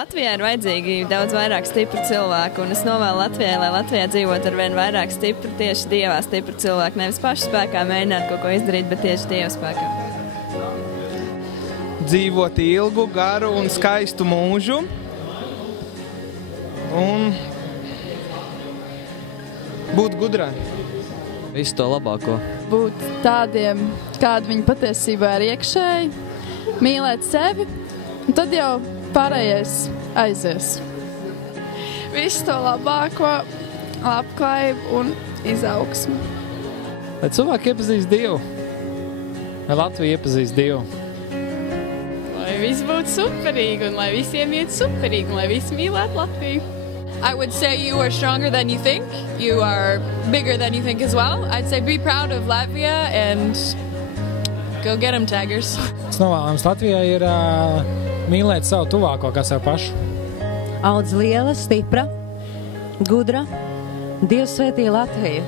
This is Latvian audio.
Latvijā ir vajadzīgi daudz vairāk stipru cilvēku, un es novēlu Latvijai, lai Latvijā dzīvot ar vien vairāk stipru, tieši Dievā stipru cilvēku. Nevis pašu spēkā mēģināt kaut ko izdarīt, bet tieši Dieva spēkā. Dzīvot ilgu, garu un skaistu mūžu. Un būt gudrai. Visu to labāko. Būt tādiem, kādi viņi patiesībā ir iekšēji, mīlēt sevi, un tad jau pārējais aizies. Visu to labāko, labklājību un izaugsmu. Lai cilvēki iepazīst Dievu. Lai Latvija iepazīst Dievu. Lai viss būtu superīgi un lai visiem iet superīgi un lai visi mīlētu Latviju. I would say you are stronger than you think. You are bigger than you think as well. I'd say be proud of Latvia and go get them, Tigers. Novēlējums Latvijai ir mīlēt savu tuvāko kā sev pašu. Audz liela, stipra, gudra. Dievs svētī Latviju.